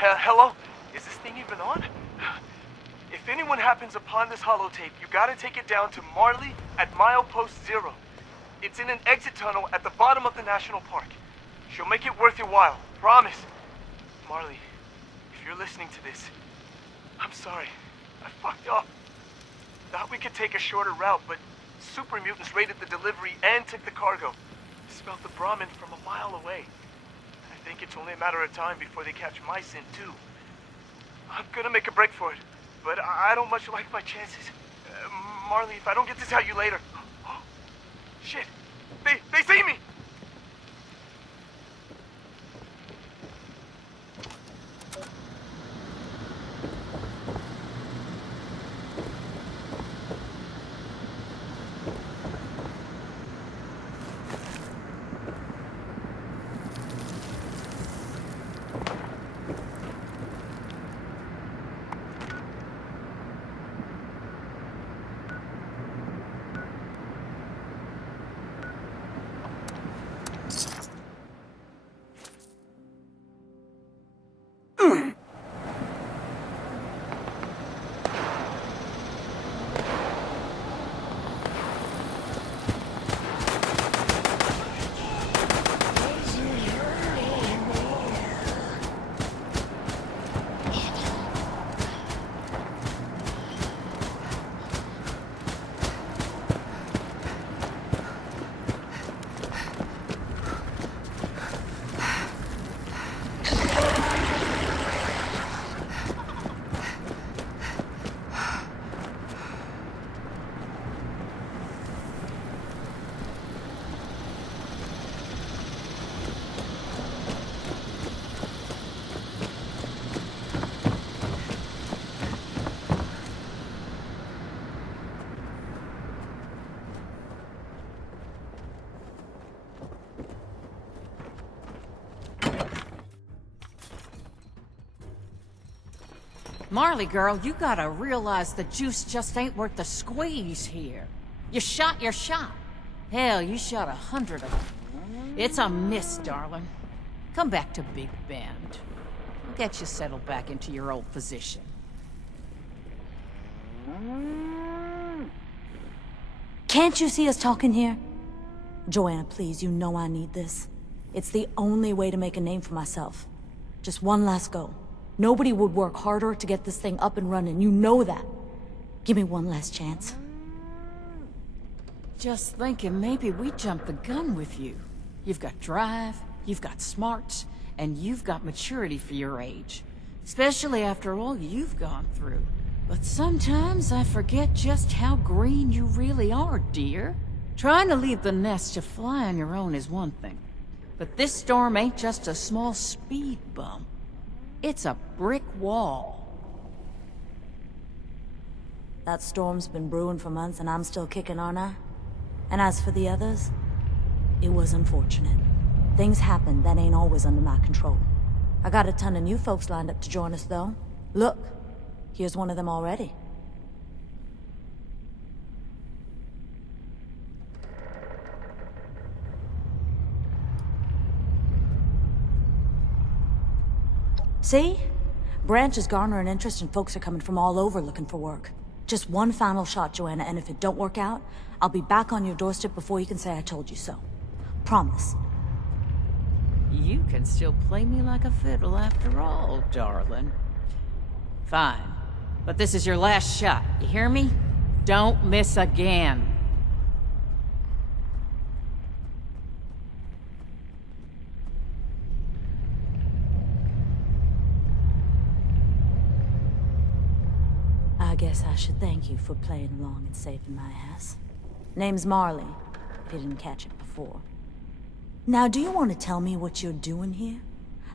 Hello? Is this thing even on? If anyone happens upon this holotape, you gotta take it down to Marley at milepost 0. It's in an exit tunnel at the bottom of the national park. She'll make it worth your while, promise. Marley, if you're listening to this, I'm sorry. I fucked up. Thought we could take a shorter route, but super mutants raided the delivery and took the cargo. Smelled the Brahmin from a mile away. I think it's only a matter of time before they catch my scent, too. I'm gonna make a break for it, but I don't much like my chances. Marley, if I don't get this out you later... Shit! They see me! Marley, girl, you gotta realize the juice just ain't worth the squeeze here. You shot your shot. Hell, you shot 100 of them. It's a miss, darling. Come back to Big Bend. We'll get you settled back into your old position. Can't you see us talking here? Joanna, please, you know I need this. It's the only way to make a name for myself. Just one last go. Nobody would work harder to get this thing up and running. You know that. Give me one last chance. Just thinking maybe we jumped the gun with you. You've got drive, you've got smarts, and you've got maturity for your age. Especially after all you've gone through. But sometimes I forget just how green you really are, dear. Trying to leave the nest to fly on your own is one thing. But this storm ain't just a small speed bump. It's a brick wall. That storm's been brewing for months and I'm still kicking, aren't I? And as for the others, it was unfortunate. Things happen that ain't always under my control. I got a ton of new folks lined up to join us, though. Look, here's one of them already. See? Branch is garnering interest and folks are coming from all over looking for work. Just one final shot, Joanna, and if it don't work out, I'll be back on your doorstep before you can say I told you so. Promise. You can still play me like a fiddle after all, darling. Fine. But this is your last shot, you hear me? Don't miss again. I guess I should thank you for playing along and saving my ass. Name's Marley, if you didn't catch it before. Now, do you want to tell me what you're doing here?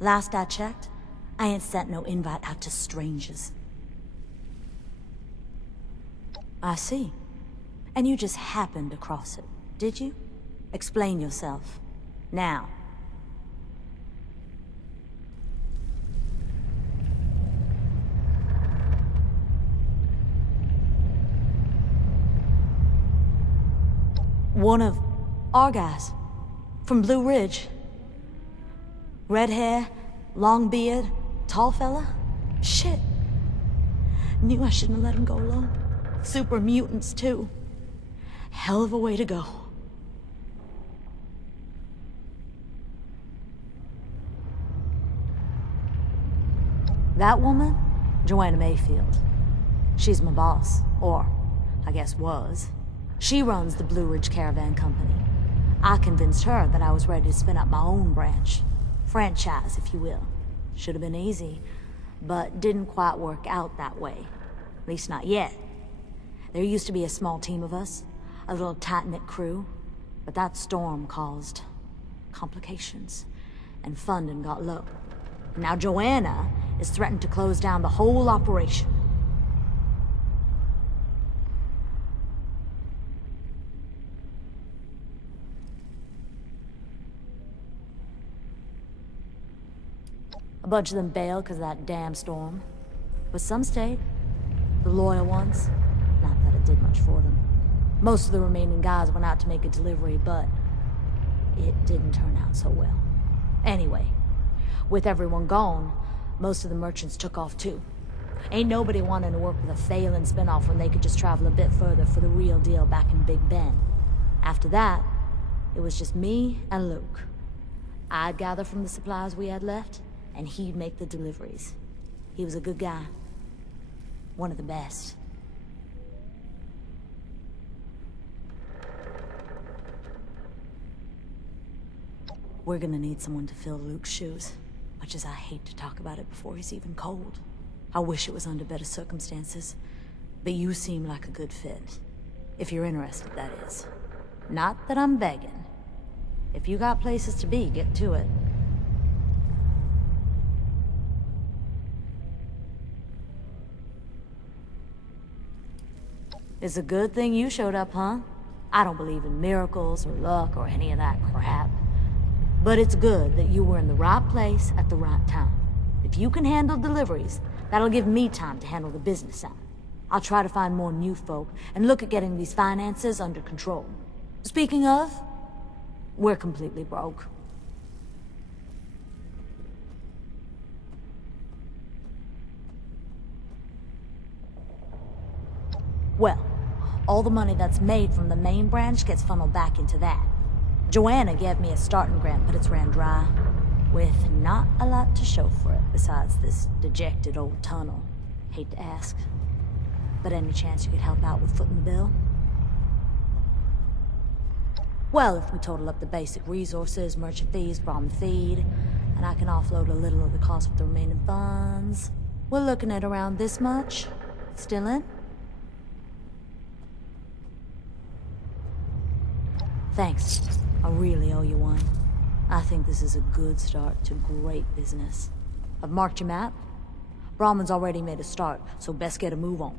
Last I checked, I ain't sent no invite out to strangers. I see. And you just happened across it, did you? Explain yourself. Now. One of our guys. From Blue Ridge. Red hair, long beard, tall fella? Shit. Knew I shouldn't have let him go alone. Super mutants, too. Hell of a way to go. That woman? Joanna Mayfield. She's my boss. Or, I guess was. She runs the Blue Ridge Caravan Company. I convinced her that I was ready to spin up my own branch. Franchise, if you will. Should have been easy, but didn't quite work out that way. At least not yet. There used to be a small team of us, a little tight-knit crew, but that storm caused complications, and funding got low. And now Joanna is threatened to close down the whole operation. A bunch of them bailed because of that damn storm. But some stayed. The loyal ones. Not that it did much for them. Most of the remaining guys went out to make a delivery, but it didn't turn out so well. Anyway, with everyone gone, most of the merchants took off too. Ain't nobody wanting to work with a failing spinoff when they could just travel a bit further for the real deal back in Big Ben. After that, it was just me and Luke. I'd gather from the supplies we had left, and he'd make the deliveries. He was a good guy. One of the best. We're gonna need someone to fill Luke's shoes. Much as I hate to talk about it before he's even cold. I wish it was under better circumstances. But you seem like a good fit. If you're interested, that is. Not that I'm begging. If you got places to be, get to it. It's a good thing you showed up, huh? I don't believe in miracles or luck or any of that crap. But it's good that you were in the right place at the right time. If you can handle deliveries, that'll give me time to handle the business side. I'll try to find more new folk and look at getting these finances under control. Speaking of, we're completely broke. Well, all the money that's made from the main branch gets funneled back into that. Joanna gave me a starting grant, but it's ran dry, with not a lot to show for it besides this dejected old tunnel. Hate to ask, but any chance you could help out with footing the bill? Well, if we total up the basic resources, merchant fees, Brahmin feed, and I can offload a little of the cost with the remaining funds, we're looking at around this much. Still in? Thanks. I really owe you one. I think this is a good start to great business. I've marked your map. Brahmin's already made a start, so best get a move on.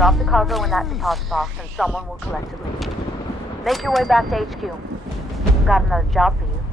Drop the cargo in that deposit box and someone will collect it later. Make your way back to HQ. Got another job for you.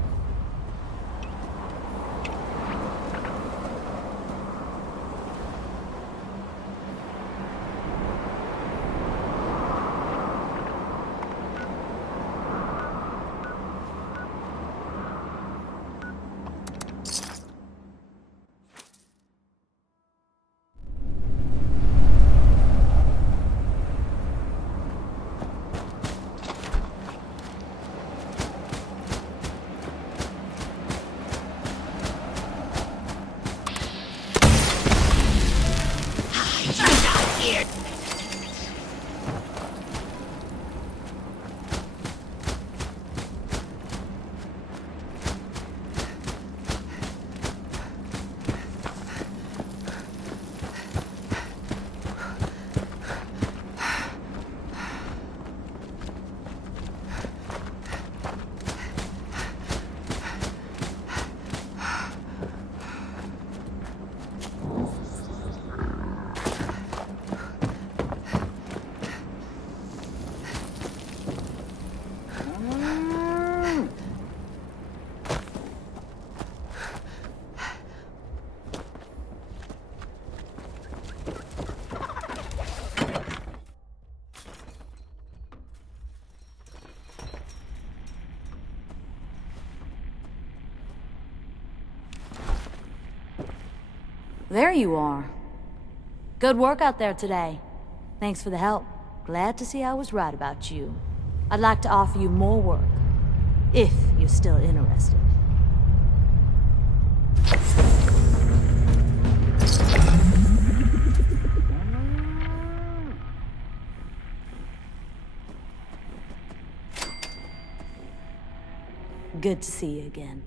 There you are. Good work out there today. Thanks for the help. Glad to see I was right about you. I'd like to offer you more work, if you're still interested. Good to see you again.